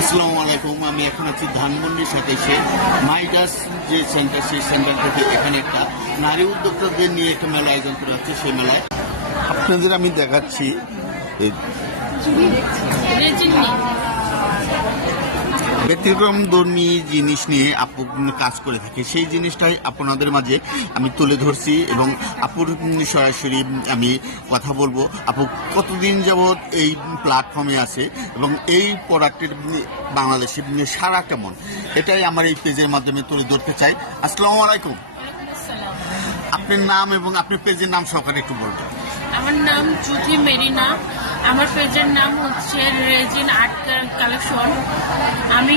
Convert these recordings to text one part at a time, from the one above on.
আসসালামু আলাইকুম। আমি এখন আছি ধানমন্ডির সাথে এসে মাইডাস যে সেন্টার, সেই সেন্টার থেকে এখানে একটা নারী উদ্যোক্তাদের নিয়ে একটা মেলা আয়োজন করা হচ্ছে। সেই মেলায় আপনাদের আমি দেখাচ্ছি ব্যতিক্রম ধর্মী জিনিস নিয়ে আপু কাজ করে থাকে। সেই জিনিসটাই আপনাদের মাঝে আমি তুলে ধরছি এবং আপুর সরাসরি আমি কথা বলবো। আপু কতদিন যাবৎ এই প্ল্যাটফর্মে আছে এবং এই প্রোডাক্টের বাংলাদেশে সারা কেমন, এটাই আমার এই পেজের মাধ্যমে তুলে ধরতে চাই। আসসালামু আলাইকুম। আপনার নাম এবং আপনার পেজের নাম সহকারে একটু বলবেন। আমার নাম জুথি মেরিনা। আমার পেজের নাম হচ্ছে রেজিন আর্ট কালেকশন। আমি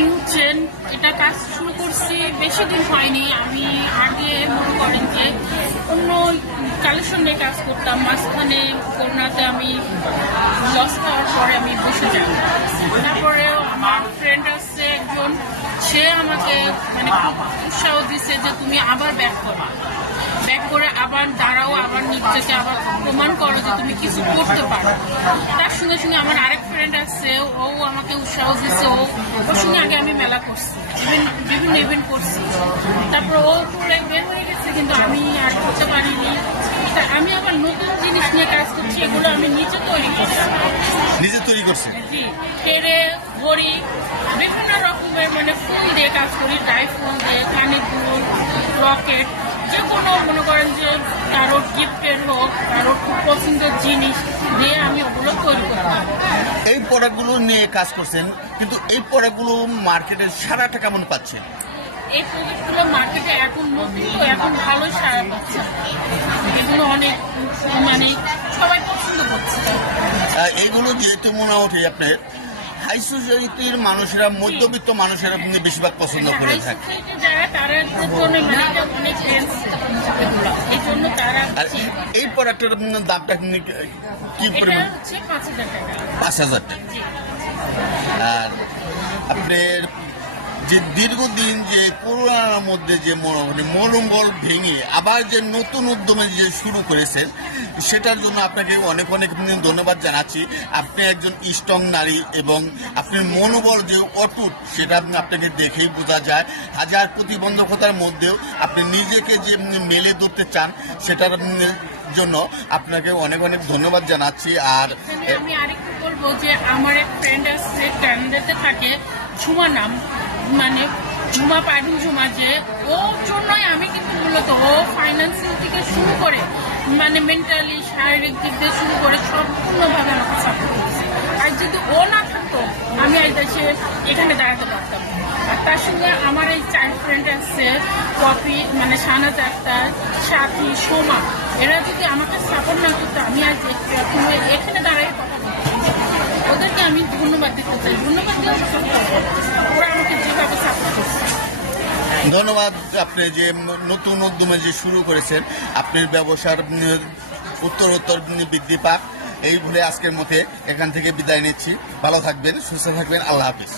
এটা কাজ শুরু করছি বেশি দিন হয়নি। আমি আগে মনে করেন যে অন্য কালেকশন নিয়ে কাজ করতাম। মাঝখানে করোনাতে আমি লস খাওয়ার পরে আমি বসে যাই। তারপরে আমার ফ্রেন্ড আসছে একজন, সে আমাকে খুব উৎসাহ দিচ্ছে যে তুমি আবার ব্যাক করে আবার দাঁড়াও, আবার নিজেকে আবার প্রমাণ করো যে তুমি কিছু করতে পারো। তার সঙ্গে সঙ্গে আমার আরেক ফ্রেন্ড আছে, ও আমাকে উৎসাহ দিচ্ছে। ওর সঙ্গে আগে আমি মেলা করছি, বিভিন্ন ইভেন্ট করছি। তারপর ও পুরো বের হয়ে গেছে, কিন্তু আমি আর করতে পারিনি। আমি আবার নতুন জিনিস নিয়ে কাজ করছি, এগুলো আমি নিজে তৈরি করছি। জি, পেরে ঘড়ি বিভিন্ন রকমের ফুল দিয়ে কাজ করি, ড্রাই ফুল দিয়ে, কানের দুল, রকেট, যে কোনো মনে করেন যে কারো গিফটের হোক, কারো খুব পছন্দের জিনিস দিয়ে আমি ওগুলো তৈরি করতাম। এই প্রোডাক্টগুলো নিয়ে কাজ করছেন, কিন্তু এই প্রোডাক্টগুলো মার্কেটে সারাটা কেমন পাচ্ছেন? এই প্রোডাক্টগুলো মার্কেটে এখন নতুন, তো এখন ভালোই সারা পাচ্ছে। এগুলো অনেক সবাই পছন্দ করছে। এগুলো যেহেতু মোটামুটি আপনার হাই সোসাইটির মানুষেরা, মধ্যবিত্ত মানুষেরা বেশিরভাগ পছন্দ করে থাকে। এই প্রোডাক্টের দামটা কি পরিমাণ? 5,000 টাকা। আর আপনার যে দীর্ঘদিন যে করোনার মধ্যে যে মনোবল ভেঙে আবার যে নতুন উদ্যমে যে শুরু করেছেন, সেটার জন্য আপনাকে অনেক অনেক ধন্যবাদ জানাচ্ছি। আপনি একজন স্ট্রং নারী এবং আপনার মনোবল যে অটুট, সেটা আপনাকে দেখেই বোঝা যায়। হাজার প্রতিবন্ধকতার মধ্যেও আপনি নিজেকে যে মেলে ধরতে চান, সেটার জন্য আপনাকে অনেক অনেক ধন্যবাদ জানাচ্ছি। আর আমি আরেকটু বলবো যে আমার এক ফ্রেন্ড আছে, ক্যানাডাতে থাকে, ঝুমা নাম, ঝুমা পারভিন ঝুমা, যে ওর জন্যই আমি কিন্তু মূলত ও ফাইন্যান্সিয়াল থেকে শুরু করে মেন্টালি, শারীরিক দিক দিয়ে শুরু করে সম্পূর্ণভাবে আমাকে সাপোর্ট করছে। আর যদি ও না থাকতো, আমি দেশে এখানে দাঁড়াতে পারতাম। আর তার সঙ্গে আমার এই চাইল্ড ফ্রেন্ড আছে, কপি শাহনাজ আক্তার, সাথী, সোমা, এরা যদি আমাকে সাপোর্ট না করতো, আমি আজ এখানে দাঁড়াই কথা বলতাম। ওদেরকে আমি ধন্যবাদ দিতে চাই। ধন্যবাদ ওরা আমাকে যেভাবে সাপোর্ট করছে। ধন্যবাদ। আপনি যে নতুন উদ্যমে যে শুরু করেছেন, আপনার ব্যবসার উত্তরোত্তর বৃদ্ধি পাক, এই বলে আজকের মধ্যে এখান থেকে বিদায় নিচ্ছি। ভালো থাকবেন, সুস্থ থাকবেন। আল্লাহ হাফিজ।